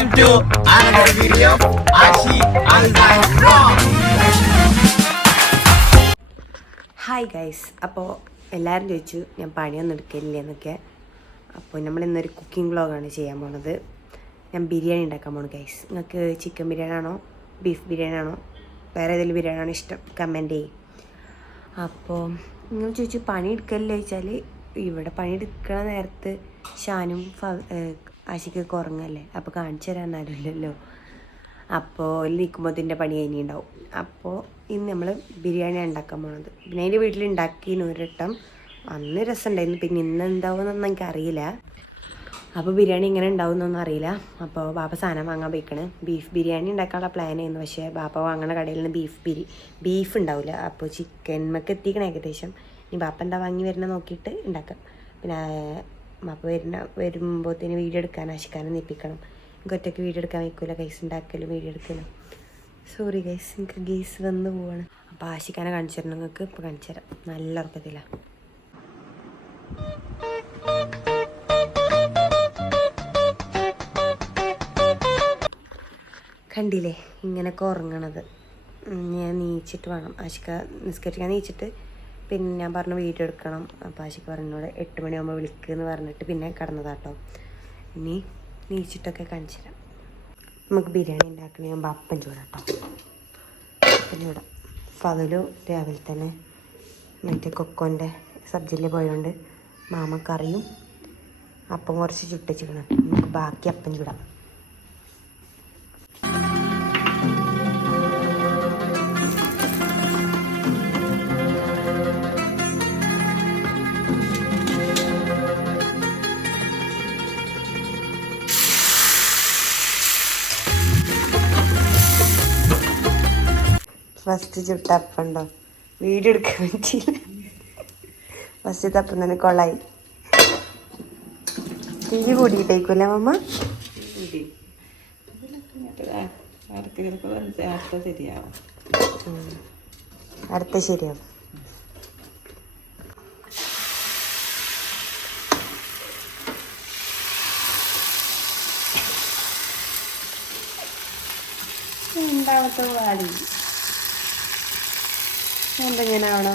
Welcome to another video of Ashi Alzheimer Vlog. Hi guys, അപ്പോൾ എല്ലാവരും ചോദിച്ചു ഞാൻ പണിയൊന്നും എടുക്കില്ല എന്നൊക്കെ. അപ്പോൾ നമ്മളിന്നൊരു കുക്കിംഗ് വ്ളോഗാണ് ചെയ്യാൻ പോണത്. ഞാൻ ബിരിയാണി ഉണ്ടാക്കാൻ പോണു ഗൈസ്. നിങ്ങൾക്ക് ചിക്കൻ ബിരിയാണി ആണോ ബീഫ് ബിരിയാണി ആണോ വേറെ ഏതെങ്കിലും ബിരിയാണി ആണോ ഇഷ്ടം കമൻറ്റ് ചെയ്യും. അപ്പോൾ നിങ്ങൾ ചോദിച്ചു പണി എടുക്കലില്ല ചോദിച്ചാൽ, ഇവിടെ പണിയെടുക്കണ നേരത്ത് ഷാനും ആശിക്ക് കുറങ്ങല്ലേ, അപ്പോൾ കാണിച്ചു തരാൻ ആരുമില്ലല്ലോ. അപ്പോൾ നിൽക്കുമ്പോഴത്തിൻ്റെ പണി കഴിഞ്ഞിട്ടുണ്ടാവും. അപ്പോൾ ഇന്ന് നമ്മൾ ബിരിയാണി ഉണ്ടാക്കാൻ പോണത്. പിന്നെ അതിൻ്റെ വീട്ടിൽ ഉണ്ടാക്കിന് ഒരിട്ടം, അന്ന് രസമുണ്ടായിരുന്നു. പിന്നെ ഇന്ന് എന്താവുമെന്നൊന്നും എനിക്കറിയില്ല. അപ്പോൾ ബിരിയാണി ഇങ്ങനെ ഉണ്ടാവുമെന്നൊന്നും അറിയില്ല. അപ്പോൾ ബാപ്പ സാധനം വാങ്ങാൻ പോയിക്കണ്. ബീഫ് ബിരിയാണി ഉണ്ടാക്കാനുള്ള പ്ലാൻ ചെയ്യുന്നു. പക്ഷേ ബാപ്പ വാങ്ങണ കടയിൽ നിന്ന് ബീഫ് ഉണ്ടാവില്ല. അപ്പോൾ ചിക്കൻമൊക്കെ എത്തിക്കണം ഏകദേശം. ഇനി ബാപ്പ എന്താ വാങ്ങി വരുന്ന നോക്കിയിട്ട് ഉണ്ടാക്കാം. പിന്നെ ബാപ്പ വരുമ്പോഴത്തേന് വീഡിയോ എടുക്കാൻ ആശിക്കാനും നിൽപ്പിക്കണം. എനിക്ക് ഒറ്റയ്ക്ക് വീഡിയോ എടുക്കാൻ വയ്ക്കില്ല. ഗൈസ് ഉണ്ടാക്കലും വീഡിയോ എടുക്കലും. സോറി ഗൈസ്, എനിക്ക് ഗൈസ് വന്ന് പോവാണ്. അപ്പോൾ ആശിക്കാനെ കാണിച്ചു തരണം നിങ്ങൾക്ക്. ഇപ്പോൾ കാണിച്ചു തരാം. നല്ല ഉറക്കത്തില്ല. കണ്ടില്ലേ ഇങ്ങനെയൊക്കെ ഉറങ്ങണത്. ഞാൻ നീച്ചിട്ട് വേണം ആശിക്ക നിസ്കരിക്കാൻ. നീച്ചിട്ട് പിന്നെ ഞാൻ പറഞ്ഞു വീഡിയോ എടുക്കണം. അപ്പോൾ ആശിക്ക പറഞ്ഞോട് 8 മണിയാകുമ്പോൾ വിളിക്കുമെന്ന് പറഞ്ഞിട്ട് പിന്നെ കിടന്നതാട്ടോ. ഇനി നീച്ചിട്ടൊക്കെ കാണിച്ചു തരാം. നമുക്ക് ബിരിയാണി ഉണ്ടാക്കണേ ഞാൻ അപ്പം ചൂടാട്ടോ. പിന്നെ ഇവിടെ ഫതിലു രാവിലെ തന്നെ മറ്റേ കൊക്കോൻ്റെ സബ്ജിയിൽ പോയതുകൊണ്ട് മാമ കറിയും അപ്പം കുറച്ച് ചുട്ടിച്ചിക്കണം. നമുക്ക് ബാക്കി അപ്പം ചൂടാം. ഫസ്റ്റ് ചുട്ടപ്പുണ്ടോ വീഡിയോ എടുക്കാൻ പറ്റിയില്ല. ഫസ്റ്റ് തപ്പം തന്നെ കൊള്ളായി. തീ കൂടിയിട്ടേക്കൂല്ലേ മമ്മ? അടുത്ത ശരിയാവും. രണ്ടാമത്തെ വാടി എന്തെങ്ങനെയാണോ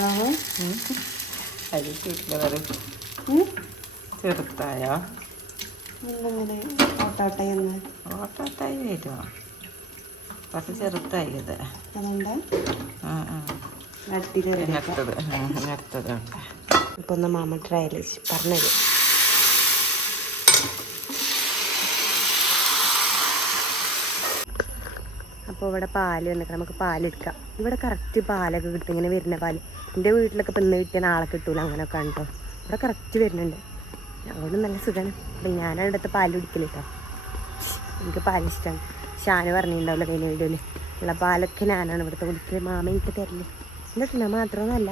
അരി ചെറുത്തായോ എന്തെങ്ങനെ ഓട്ടോട്ടയെന്ന് ഓട്ടോട്ടായി വരുമോ? കുറച്ച് ചെറുത്തായി ഇത്. അതുകൊണ്ട് അടുത്തത് ഇപ്പൊ ഒന്ന് മാമ ട്രയൽ പറഞ്ഞത്. അപ്പോൾ ഇവിടെ പാല് വന്നിട്ട് നമുക്ക് പാലെടുക്കാം. ഇവിടെ കറക്റ്റ് പാലൊക്കെ കിട്ടും. ഇങ്ങനെ വരുന്ന പാല്. എൻ്റെ വീട്ടിലൊക്കെ പെണ്ണ് കിട്ടിയ നാളെ കിട്ടൂല, അങ്ങനെയൊക്കെ ആണ് കേട്ടോ. ഇവിടെ കറക്റ്റ് വരുന്നുണ്ട്. അതുകൊണ്ട് നല്ല സുഖമാണ്. അപ്പം ഞാനാണ് ഇവിടുത്തെ പാല് കുടിക്കല് കേട്ടോ. എനിക്ക് പാലിഷ്ടമാണ്. ഷാന് പറഞ്ഞിട്ടുണ്ടാവില്ല കഴിഞ്ഞ വീഡിയോയിൽ. ഉള്ള പാലൊക്കെ ഞാനാണ് ഇവിടുത്തെ കുടിക്കല്. മാമ എനിക്ക് തരില്ല. എൻ്റെ തിന്നാൻ മാത്രമൊന്നുമല്ല.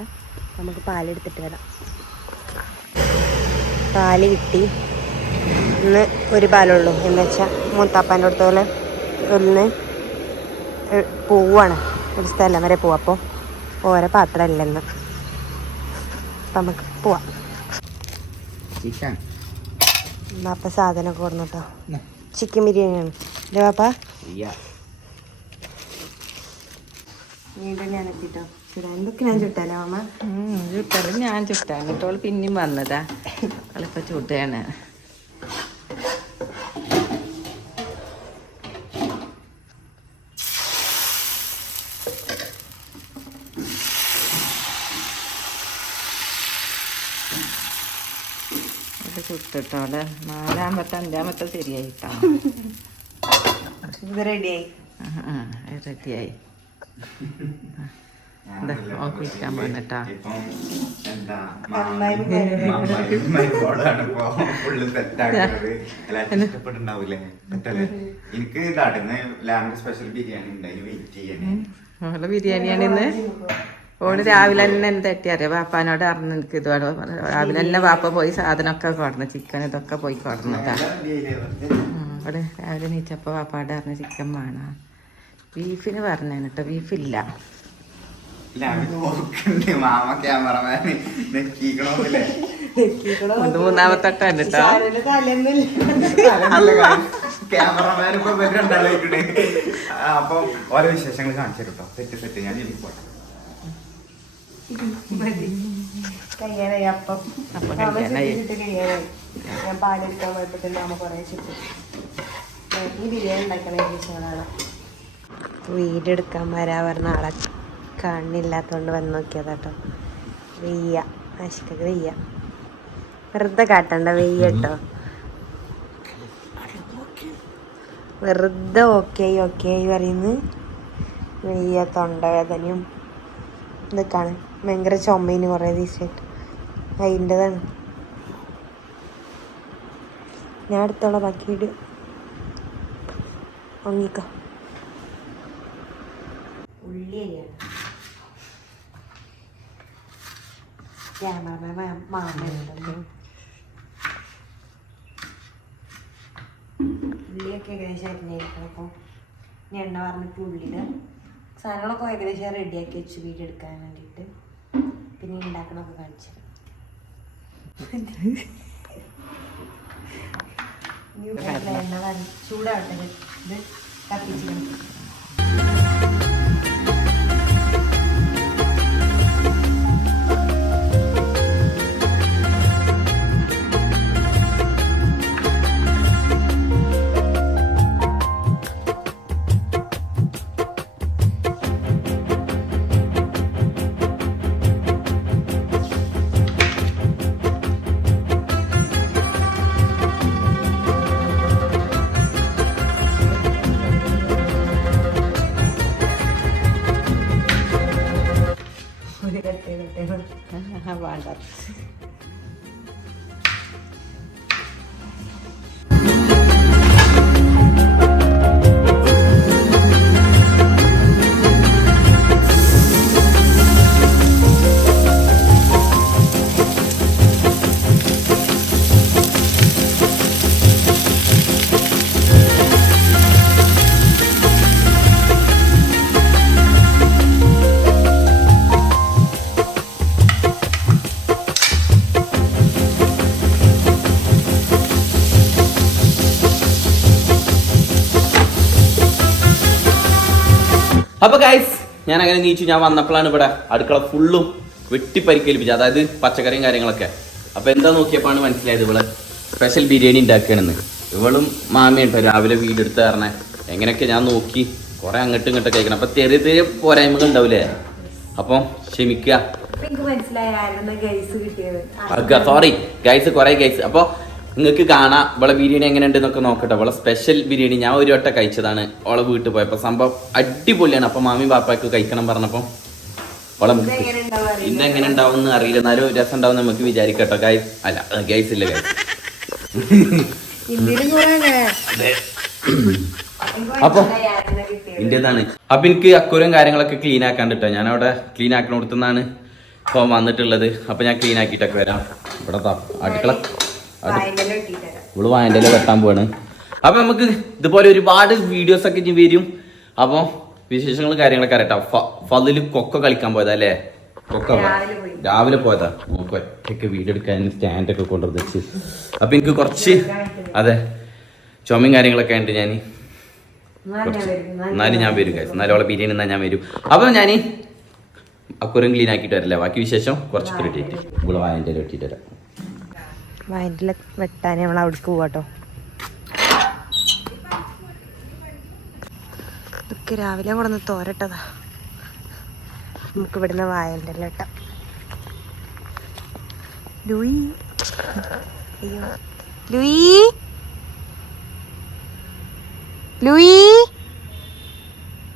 നമുക്ക് പാലെടുത്തിട്ട് വരാം. പാല് കിട്ടി. ഇന്ന് ഒരു പാലുള്ളൂ. എന്ന് വെച്ചാൽ മൂത്താപ്പാൻ്റെ അടുത്ത പോലെ ഒന്ന് പോവാണ്, ഒരു സ്ഥലം വരെ പോവാം. അപ്പോൾ ഓരോ പാത്രമില്ലെന്ന്. അപ്പം നമുക്ക് പോവാം. ബാപ്പ സാധനമൊക്കെ കൊടുന്നു കേട്ടോ. ചിക്കൻ ബിരിയാണിയാണ് അല്ലേ ബാപ്പ? വീണ്ടും ഞാൻ എത്തിട്ടോ. എന്തൊക്കെ ഞാൻ ചുട്ടാലോ മാമ? ചുട്ടത് ഞാൻ ചുട്ടാ. എന്നിട്ടോള് പിന്നെയും വന്നതാ. അവളിപ്പോൾ ചുട്ടുകയാണ്. ചുട്ടിട്ടോളെ 4-ാമത്തെ 5-ാമത്തെ ശരിയായിട്ടാ. ഇത് റെഡിയായി. റെഡിയായി. കുളിക്കാൻ പോന്നിട്ടാ. ബിരിയാണിയാണ് ഇന്ന്. ഓള് രാവിലെ തന്നെ എന്ത് തട്ടിയറിയാം, വാപ്പാനോട് അറിഞ്ഞു എനിക്ക് ഇത് വേണം. രാവിലെ തന്നെ വാപ്പ പോയി സാധനമൊക്കെ കൊടുന്നു. ചിക്കൻ ഇതൊക്കെ പോയി കൊടുന്നതാ. അവിടെ രാവിലെ നീച്ചപ്പോൾ വാപ്പാട് അറിഞ്ഞ ചിക്കൻ വേണം. ബീഫിന് പറഞ്ഞു കേട്ടോ. ബീഫില്ല. മൂന്നാമത്തെ കേട്ടോ. ക്യാമറമാൻ ഇപ്പൊ രണ്ടാളായിട്ടുണ്ട്. അപ്പൊ ഓരോ വിശേഷങ്ങൾ കാണിച്ചു കേട്ടോ. സെറ്റ് ഞാൻ എനിക്ക് പോട്ടെ. കഴിയാനായി അപ്പം കഴിയാനായി. ഞാൻ പാലെടുക്കാൻ പോയപ്പോ തന്നെ അമ്മ കുറേ ചുറ്റും ഈ ബിരിയാണി ഉണ്ടാക്കണ വിശേഷങ്ങളാണ്. വീഡിയോ എടുക്കാൻ വരാ പറഞ്ഞ ആളെ കണ്ണില്ലാത്തോണ്ട് വന്ന് നോക്കിയതാട്ടോ. വെയ്യ ആശിക്കൊക്കെ വെയ്യ, വെറുതെ കാട്ടണ്ട, വെയ്യ കേട്ടോ. വെറുതെ ഓക്കെ ആയി പറയുന്നു. വെയ്യ, തൊണ്ടവേദനയും ഇതൊക്കെയാണ്. ഭയങ്കര ചുമയിന് കുറേ ദിവസമായിട്ട് അതിൻ്റെതാണ്. ഞാൻ അടുത്തോളം ബാക്കി വീഡിയോ ഒങ്ങിക്കോ. ഉള്ളി അരിയാണ് ക്യാമറമാൻ മാമയുണ്ടല്ലോ. ഉള്ളിയൊക്കെ ഏകദേശം അരിഞ്ഞായിരിക്കണം. അപ്പോൾ ഇനി എണ്ണ പറഞ്ഞിട്ട് ഉള്ളിയുടെ സാധനങ്ങളൊക്കെ ഏകദേശം റെഡിയാക്കി വെച്ച് വീഡിയോ എടുക്കാൻ വേണ്ടിയിട്ട്. പിന്നെ ഉണ്ടാക്കണമൊക്കെ കാണിച്ചു എണ്ണ ചൂടാവട്ടെ. ഇത് കത്തിച്ചിട്ടുണ്ട്. വേണ്ട. അപ്പൊ ഗൈസ് ഞാൻ അങ്ങനെ നീച്ചു. ഞാൻ വന്നപ്പോഴാണ് ഇവിടെ അടുക്കള ഫുള്ളും വെട്ടിപ്പരിക്കേൽപ്പിച്ചത്, അതായത് പച്ചക്കറിയും കാര്യങ്ങളൊക്കെ. അപ്പൊ എന്താ നോക്കിയപ്പോഴാണ് മനസ്സിലായത് ഇവിടെ സ്പെഷ്യൽ ബിരിയാണി ഉണ്ടാക്കുകയാണെന്ന്. ഇവളും മാമയുണ്ടോ രാവിലെ വീടെടുത്ത് പറഞ്ഞേ. എങ്ങനെയൊക്കെ ഞാൻ നോക്കി കുറെ അങ്ങോട്ടും ഇങ്ങോട്ടും കഴിക്കണം. അപ്പൊ ചെറിയ ചെറിയ പോരായ്മകൾ ഉണ്ടാവില്ലേ, അപ്പം ക്ഷമിക്കുക. സോറി ഗൈസ്, കുറെ ഗൈസ്. അപ്പൊ നിങ്ങൾക്ക് കാണാം ഇവളെ ബിരിയാണി എങ്ങനെ ഉണ്ടെന്നൊക്കെ നോക്കട്ടെ. ഇവളെ സ്പെഷ്യൽ ബിരിയാണി ഞാൻ ഒരു വട്ടം കഴിച്ചതാണ് ഓളെ വീട്ടിൽ പോയപ്പോൾ. സംഭവം അടിപൊളിയാണ്. അപ്പം മാമി പാപ്പാക്ക് കഴിക്കണം പറഞ്ഞപ്പോൾ ഓളെ ഇന്നെങ്ങനെ ഉണ്ടാവും എന്ന് അറിയില്ല, എന്നാലും രസം ഉണ്ടാവും നമുക്ക് വിചാരിക്കട്ടോ ഗൈസ്. അല്ല ഗൈസ് ഇല്ല ഗൈസ്. അപ്പൊ ഇന്ത്യതാണ്. അപ്പൊ എനിക്ക് അക്കൂരം കാര്യങ്ങളൊക്കെ ക്ലീൻ ആക്കാണ്ടിട്ടോ. ഞാൻ അവിടെ ക്ലീൻ ആക്കണോടത്തുനിന്നാണ് ഇപ്പൊ വന്നിട്ടുള്ളത്. അപ്പൊ ഞാൻ ക്ലീൻ ആക്കിയിട്ടൊക്കെ വരാം. ഇവിടെ അടുക്കള ഇവള് വായൻ്റെ വെട്ടാൻ പോവാണ്. അപ്പൊ നമുക്ക് ഇതുപോലെ ഒരുപാട് വീഡിയോസ് ഒക്കെ ഇനി വരും. അപ്പൊ വിശേഷങ്ങളും കാര്യങ്ങളൊക്കെ അറിയട്ടോ. ഫതില് കൊക്ക കളിക്കാൻ പോയതാ അല്ലേ? കൊക്ക രാവിലെ പോയതാ. നമുക്ക് ഒറ്റയ്ക്ക് വീഡിയോ എടുക്കാൻ സ്റ്റാൻഡൊക്കെ കൊണ്ടുവന്ന് വെച്ച്. അപ്പൊ എനിക്ക് കുറച്ച് അതെ ചുമയും കാര്യങ്ങളൊക്കെ ഉണ്ട്. ഞാൻ എന്നാലും ഞാൻ വരും guys. എന്നാലും അവളെ ബിരിയാണി എന്നാൽ ഞാൻ വരും. അപ്പൊ ഞാൻ അക്കുരം ക്ലീൻ ആക്കിയിട്ട് വരില്ല. ബാക്കി വിശേഷം കുറച്ചൊക്കെ റെഡിയായിട്ട് ഇവിടെ വായൻ്റെ വെട്ടിയിട്ട് വരാം. വയറ്റിൽ വെട്ടാൻ നമ്മൾ അവിടേക്ക് പോവാട്ടോ. ഇതൊക്കെ രാവിലെ കൊണ്ടൊന്ന് തോരട്ടതാ. നമുക്ക് ഇവിടുന്ന് വായൻ്റെ എല്ലാം ഇട്ടാം. ലൂയി, അയ്യോ ലൂയി, ലൂയി,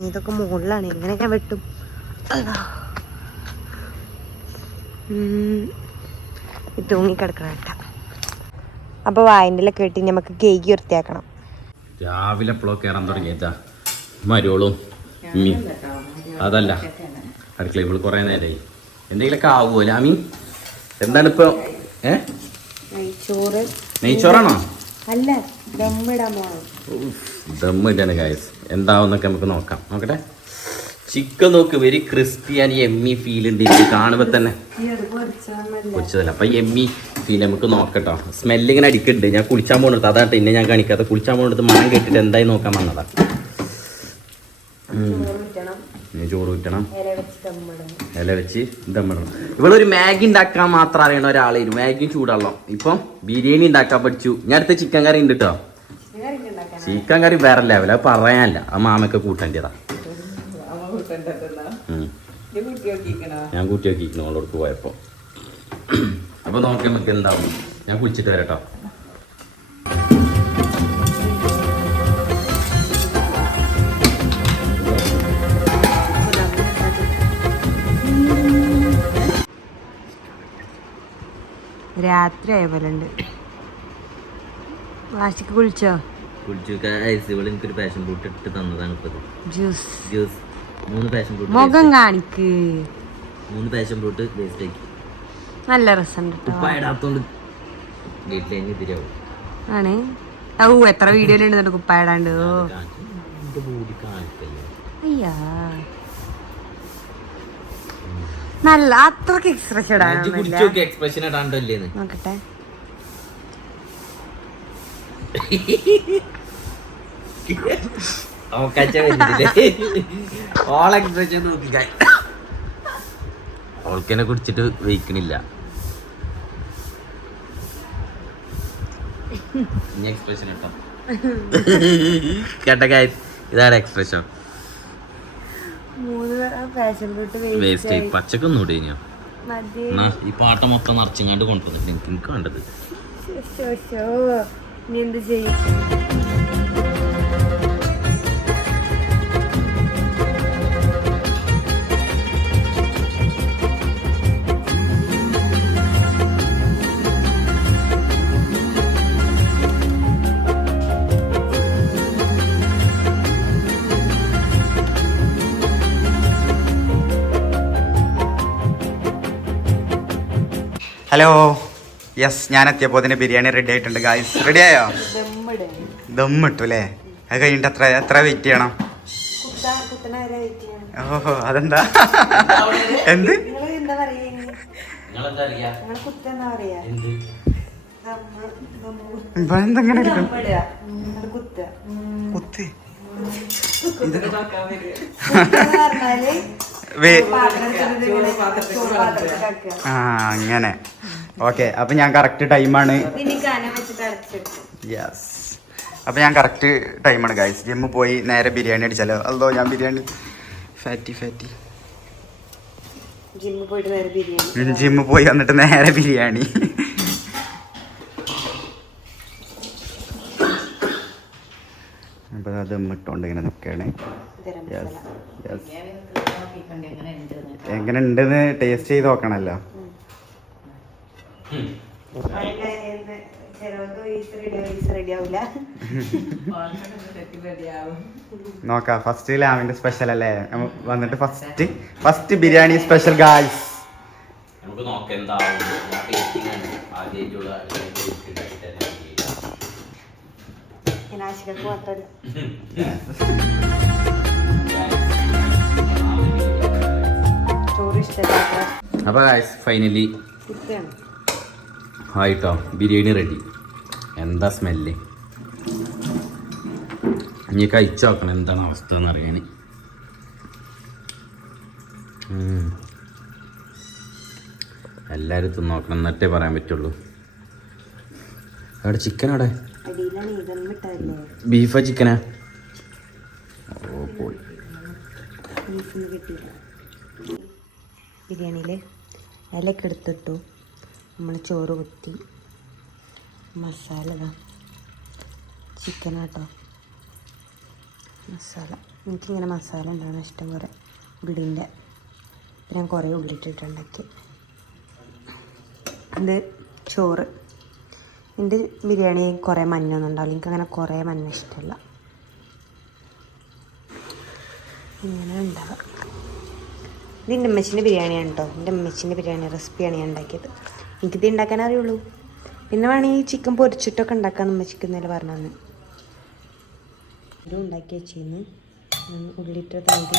ഇതൊക്കെ മുകളിലാണ്. എങ്ങനെ ഞാൻ വെട്ടും? തൂങ്ങിക്കിടക്കണം കേട്ടോ. അപ്പോൾ വായൻ്റെലൊക്കെ വെട്ടി നമുക്ക് കേക്ക് വൃത്തിയാക്കണം. രാവിലെ എപ്പോഴോ കയറാൻ തുടങ്ങിയതാ മരോളും അതല്ല അടുക്കള ഇപ്പോൾ കുറേ നേരമായി. എന്തെങ്കിലുമൊക്കെ ആവുമല്ലോ അമീ? എന്താണ് ഇപ്പോൾ? നെയ്ച്ചോറ്. നെയ്ച്ചോറാണോ? അല്ല, ദമ്മിടാൻ പോകണം. ദമ്മിടാണ് ഗൈസ്. എന്താവുന്നൊക്കെ നമുക്ക് നോക്കാം. നോക്കട്ടെ. ചിക്കൻ നോക്ക്, very crispy and Emmy feel ഉണ്ട്. ഇത് കാണുമ്പോൾ തന്നെ പൊരിച്ചതല്ല, അപ്പം എമ്മി സീൻ നമുക്ക് നോക്കട്ടോ. സ്മെല്ല് ഇങ്ങനെ അടിക്കുന്നുണ്ട്. ഞാൻ കുളിച്ചാൻ പോകുന്നിടത്ത് അതാട്ടെ ഇന്നെ ഞാൻ കാണിക്കാത്ത കുളിച്ചാൻ പോകുന്നിടത്ത് മണം കെട്ടിട്ട് എന്തായി നോക്കാൻ വന്നതാ. ചോറ് വിറ്റണം, ഇല വെച്ച് ദമ്മിടണം. ഇവളൊരു മാഗി ഉണ്ടാക്കാൻ മാത്രം അറിയണ ഒരാളായിരുന്നു. മാഗി ചൂടുവെള്ളം. ഇപ്പം ബിരിയാണി ഉണ്ടാക്കാൻ പഠിച്ചു. ഞാൻ അടുത്ത ചിക്കൻ കറി ഉണ്ട് കേട്ടോ. ചിക്കൻ കറി വേറെ ലെവൽ, അത് പറയാനല്ല. ആ മാമയൊക്കെ കൂട്ടേണ്ടതാ. ഞാൻ കൂട്ടി നോക്കിയിരിക്കുന്നു അവളോട് പോയപ്പോ. അപ്പൊ നോക്കി നമുക്ക് എന്താവും. ഞാൻ കുളിച്ചിട്ട് വരട്ടോ. രാത്രി ആയ പോലെ ഉണ്ട്. വാശിക്ക് കുളിച്ചോ? എനിക്കൊരു പാഷൻ ഫ്രൂട്ട് ഇട്ട് തന്നതാണ് ഇപ്പൊ. ജ്യൂസ് 3 പാഷൻ ഫ്രൂട്ട് മുഖം കാണിക്ക്. 3 പാഷൻ ഫ്രൂട്ട് വേസ്റ്റ് ആക്കി. നല്ല രസമുണ്ട് കുപ്പായിടാത്തോണ്ട് വീട്ടിലേക്ക് എതിരാവും ആണ്. എത്ര വീഡിയോയിലുണ്ട് കുപ്പായിടാണ്ട്. അയ്യാ നല്ല അത്രക്ക് എക്സ്പ്രഷൻ എക്സ്പ്രഷൻ ഇടാണ്ടല്ലേ നോക്കട്ടെ. ഓൾക്കെന്നെ കുടിച്ചിട്ട് വെയിക്കണില്ല. എക്സ്പ്രഷൻ കേട്ടോ. കേട്ട ഇതാണ് എക്സ്പ്രഷൻ. 3 പാഷൻ ഫ്രൂട്ട് വേസ്റ്റ് ആയി. പച്ചക്കൊന്നും ഇടേനോ? ഈ പാട്ട മൊത്തം നിറച്ചിങ്ങാണ്ട് കൊണ്ടുവന്നിട്ട് എനിക്ക് വേണ്ടത്. നീ എന്ത് ചെയ്യും? ഹലോ, യെസ്, ഞാൻ എത്തിയപ്പോൾ തന്നെ ബിരിയാണി റെഡി ആയിട്ടുണ്ട് ഗായ്സ്. റെഡി ആയോ? ദമ്മിട്ടു അല്ലേ? അത് കഴിഞ്ഞിട്ട് എത്ര വെയിറ്റ് ചെയ്യണം? ഓഹോ, അതെന്താ? എന്ത് എന്തെങ്ങനെ കുത്ത് ആ അങ്ങനെ. ഓക്കെ, അപ്പൊ ഞാൻ കറക്റ്റ് ടൈമാണ്. യെസ്, അപ്പൊ ഞാൻ കറക്റ്റ് ടൈമാണ് ഗൈസ്. ജിമ്മിൽ പോയി നേരെ ബിരിയാണി അടിച്ചാലോ? അതോ ഞാൻ ബിരിയാണി ജിമ്മിൽ പോയി വന്നിട്ട് നേരെ ബിരിയാണി. അപ്പൊ അത് ഇട്ടോണ്ട് ഇങ്ങനെ നിൽക്കുകയാണ്. എങ്ങനെ ഉണ്ടെന്ന് ടേസ്റ്റ് ചെയ്ത് നോക്കണല്ലോ. നോക്കാം. ഫസ്റ്റ് ലാമിന്റെ സ്പെഷ്യൽ അല്ലേ വന്നിട്ട്? First biryani special guys. നമുക്ക് നോക്കാം എന്താവും. അപ്പൊ ഗായ്സ് ഫൈനലി ആയിട്ടോ, ബിരിയാണി റെഡി. എന്താ സ്മെല്ല്! ഇനി കഴിച്ചു നോക്കണം എന്താണ് അവസ്ഥ എന്നറിയാൻ. എല്ലാവരും തിന്ന് നോക്കണം, എന്നിട്ടേ പറയാൻ പറ്റുള്ളൂ. അവിടെ ചിക്കൻ അവിടെ ബീഫാ ചിക്കനാ? ഓ പോയി. ബിരിയാണിയിൽ ഇലയൊക്കെ എടുത്തിട്ടു. നമ്മൾ ചോറ് കുത്തി മസാല ചിക്കനാട്ടോ. മസാല എനിക്കിങ്ങനെ മസാല ഉണ്ടാകണം ഇഷ്ടം പോലെ. ഉള്ളിൻ്റെ ഞാൻ കുറേ ഉള്ളിട്ടിട്ടുണ്ടാക്കി. ഇത് ചോറ്. എൻ്റെ ബിരിയാണി കുറേ മഞ്ഞൊന്നും ഉണ്ടാവില്ല. എനിക്കങ്ങനെ കുറേ മഞ്ഞ ഇഷ്ടമല്ല. ഇങ്ങനെ ഉണ്ടാവുക. ഇത് എൻ്റെ അമ്മച്ചിൻ്റെ ബിരിയാണിയാണ് കേട്ടോ. എൻ്റെ അമ്മച്ചിൻ്റെ ബിരിയാണി റെസിപ്പിയാണ് ഞാൻ ഉണ്ടാക്കിയത്. എനിക്കിത് ഉണ്ടാക്കാൻ അറിയുള്ളൂ. പിന്നെ വേണമെങ്കിൽ ചിക്കൻ പൊരിച്ചിട്ടൊക്കെ ഉണ്ടാക്കാമെന്ന് അമ്മച്ചിക്ക് ഇന്നലെ പറഞ്ഞു. ഇതും ഉണ്ടാക്കി വെച്ചിരുന്നു. ഉള്ളിട്ട് തൈര്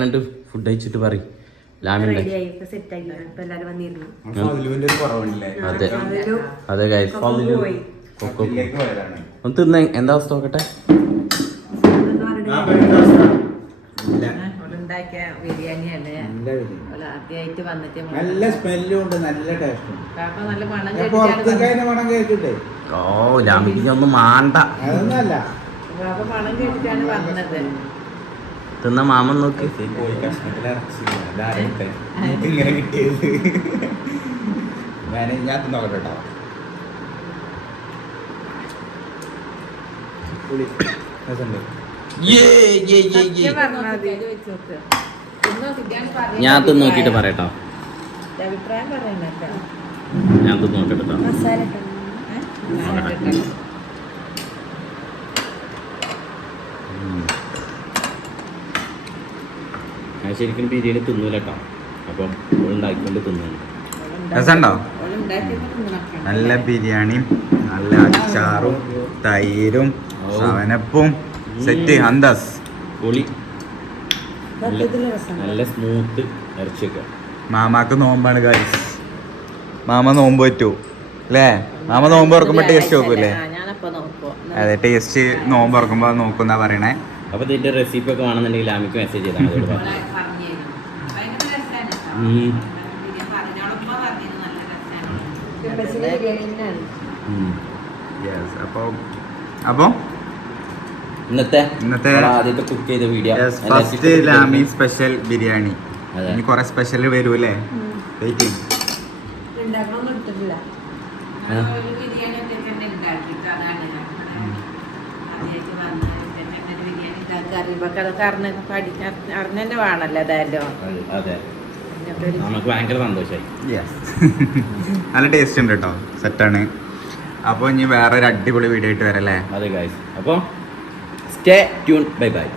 എങ്ങനെയുണ്ട് ഫുഡ് കഴിച്ചിട്ട് പറയും ലാമിൻ്റെ അതെ അതെ ഗൈസ് ഒന്ന് തിന്ന എന്താ അവസ്ഥ നോക്കട്ടെ ഉണ്ടാക്കിയ ബിരിയാണി അല്ലേ ആദ്യമായിട്ട് വന്നിട്ട് നല്ല സ്മെല്ലും ഉണ്ട്, നല്ല ടേസ്റ്റും. കാക്ക നല്ല മണം പുറത്തേക്ക് മണം കേട്ടില്ലേ? ഓ ലാമിക്ക് ഒന്നും മാണ്ട അതൊന്നല്ല. കാക്ക മണം കേട്ടിട്ടാണ് വന്നത്. തിന്ന മാമൻ നോക്കി ഇങ്ങനെ കിട്ടിയത് ഞാൻ നോക്കട്ടെ കേട്ടോ. ഞാൻ തിന്ന് നോക്കിട്ട് പറയട്ടോ, അഭിപ്രായം പറയുന്നേട്ടോ. ഞാൻ തിന്ന് നോക്കട്ടെ ട്ടോ. മസാല ഞാൻ ശരിക്കും ബിരിയാണി തിന്നൂല കേട്ടോ, അപ്പം ഉണ്ടാക്കിക്കൊണ്ട് തിന്നു. രസമുണ്ടോ? ഉണ്ടാക്കിയത് നല്ല ബിരിയാണിയും നല്ല അച്ചാറും തൈരും സവനപ്പും സെറ്റ് അന്തസ് പൊളി, നല്ല സ്മൂത്ത് ഇറച്ചിയൊക്കെ. മാമാക്ക് നോമ്പാണ് ഗൈസ്. മാമ നോമ്പ് പറ്റൂ അല്ലേ? മാമ നോമ്പ് തുറക്കുമ്പോ ടേസ്റ്റ് നോക്കൂല്ലേ? ഞാനപ്പോ നോക്കുവോ. അതെ, ടേസ്റ്റ് നോമ്പ് തുറക്കുമ്പോ നോക്കുന്ന പറയണേ. അപ്പോൾ ഇതിൻ്റെ റെസിപ്പി ഒക്കെ വേണമെന്നുണ്ടെങ്കിൽ ലാമിക്ക് മെസ്സേജ് ചെയ്താൽ മതി. അപ്പൊ ഇന്നത്തെ ഇന്നത്തെ ആദ്യത്തെ കുക്ക് ചെയ്ത വീഡിയോ ഫസ്റ്റ് ലാമി സ്പെഷ്യൽ ബിരിയാണി. അതെ. ഇനി കൊറേ സ്പെഷ്യൽ വരൂല്ലേ? വെയിറ്റിംഗ്. ഉണ്ടാക്കണമെന്ന് എടുത്തിട്ടില്ല. ബിരിയാണി ഒക്കെ തന്നെ ഉണ്ടാക്കിയിട്ട് അതാണ് ആദ്യമായിട്ട് വന്നത്. ബിരിയാണി ഉണ്ടാക്കി അറിയുമ്പോൾ അതൊക്കെ അറിഞ്ഞന്നെ വേണല്ലോ അതായാലോ. അതെ, നമുക്ക് ഭയങ്കര സന്തോഷമായി. നല്ല ടേസ്റ്റ് ഉണ്ട് കേട്ടോ, സെറ്റാണ്. അപ്പോൾ ഇനി വേറൊരു അടിപൊളി വീഡിയോ ആയിട്ട് വരല്ലേ? അതെ ഗൈസ്, അപ്പോൾ സ്റ്റേ ട്യൂൺ. Bye bye.